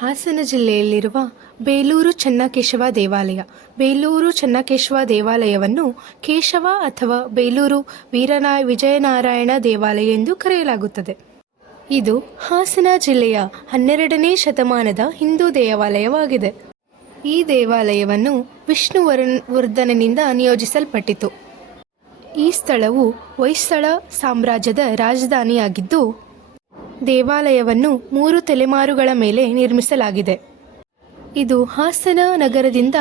ಹಾಸನ ಜಿಲ್ಲೆಯಲ್ಲಿರುವ ಬೇಲೂರು ಚೆನ್ನಕೇಶವ ದೇವಾಲಯ. ಬೇಲೂರು ಚೆನ್ನಕೇಶವ ದೇವಾಲಯವನ್ನು ಕೇಶವ ಅಥವಾ ಬೇಲೂರು ವಿಜಯನಾರಾಯಣ ದೇವಾಲಯ ಎಂದು ಕರೆಯಲಾಗುತ್ತದೆ. ಇದು ಹಾಸನ ಜಿಲ್ಲೆಯ 12ನೇ ಶತಮಾನದ ಹಿಂದೂ ದೇವಾಲಯವಾಗಿದೆ. ಈ ದೇವಾಲಯವನ್ನು ವಿಷ್ಣುವರ್ಧನನಿಂದ ನಿಯೋಜಿಸಲ್ಪಟ್ಟಿತು. ಈ ಸ್ಥಳವು ಹೊಯ್ಸಳ ಸಾಮ್ರಾಜ್ಯದ ರಾಜಧಾನಿಯಾಗಿದ್ದು, ದೇವಾಲಯವನ್ನು 3 ತಲೆಮಾರುಗಳ ಮೇಲೆ ನಿರ್ಮಿಸಲಾಗಿದೆ. ಇದು ಹಾಸನ ನಗರದಿಂದ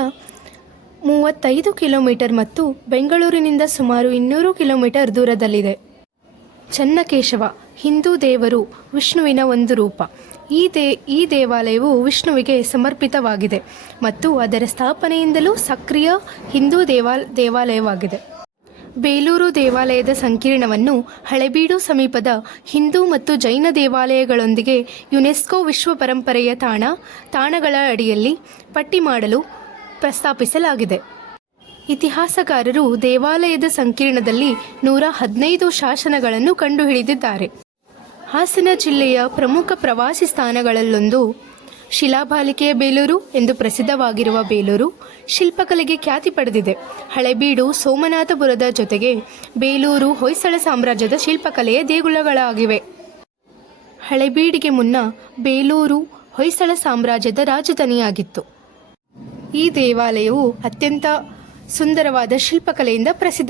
35 ಕಿಲೋಮೀಟರ್ ಮತ್ತು ಬೆಂಗಳೂರಿನಿಂದ ಸುಮಾರು 200 ಕಿಲೋಮೀಟರ್ ದೂರದಲ್ಲಿದೆ. ಚೆನ್ನಕೇಶವ ಹಿಂದೂ ದೇವರು ವಿಷ್ಣುವಿನ ಒಂದು ರೂಪ. ಈ ದೇವಾಲಯವು ವಿಷ್ಣುವಿಗೆ ಸಮರ್ಪಿತವಾಗಿದೆ ಮತ್ತು ಅದರ ಸ್ಥಾಪನೆಯಿಂದಲೂ ಸಕ್ರಿಯ ಹಿಂದೂ ದೇವಾಲಯವಾಗಿದೆ. ಬೇಲೂರು ದೇವಾಲಯದ ಸಂಕೀರ್ಣವನ್ನು ಹಳೆಬೀಡು ಸಮೀಪದ ಹಿಂದೂ ಮತ್ತು ಜೈನ ದೇವಾಲಯಗಳೊಂದಿಗೆ ಯುನೆಸ್ಕೋ ವಿಶ್ವ ಪರಂಪರೆಯ ತಾಣಗಳ ಅಡಿಯಲ್ಲಿ ಪಟ್ಟಿ ಮಾಡಲು ಪ್ರಸ್ತಾಪಿಸಲಾಗಿದೆ. ಇತಿಹಾಸಕಾರರು ದೇವಾಲಯದ ಸಂಕೀರ್ಣದಲ್ಲಿ 115 ಶಾಸನಗಳನ್ನು ಕಂಡುಹಿಡಿದಿದ್ದಾರೆ. ಹಾಸನ ಜಿಲ್ಲೆಯ ಪ್ರಮುಖ ಪ್ರವಾಸಿ ಸ್ಥಾನಗಳಲ್ಲೊಂದು ಶಿಲಾಬಾಲಿಕೆಯ ಬೇಲೂರು ಎಂದು ಪ್ರಸಿದ್ಧವಾಗಿರುವ ಬೇಲೂರು ಶಿಲ್ಪಕಲೆಗೆ ಖ್ಯಾತಿ ಪಡೆದಿದೆ. ಹಳೆಬೀಡು, ಸೋಮನಾಥಪುರದ ಜೊತೆಗೆ ಬೇಲೂರು ಹೊಯ್ಸಳ ಸಾಮ್ರಾಜ್ಯದ ಶಿಲ್ಪಕಲೆಯ ದೇಗುಲಗಳಾಗಿವೆ. ಹಳೆಬೀಡಿಗೆ ಮುನ್ನ ಬೇಲೂರು ಹೊಯ್ಸಳ ಸಾಮ್ರಾಜ್ಯದ ರಾಜಧಾನಿಯಾಗಿತ್ತು. ಈ ದೇವಾಲಯವು ಅತ್ಯಂತ ಸುಂದರವಾದ ಶಿಲ್ಪಕಲೆಯಿಂದ ಪ್ರಸಿದ್ಧ.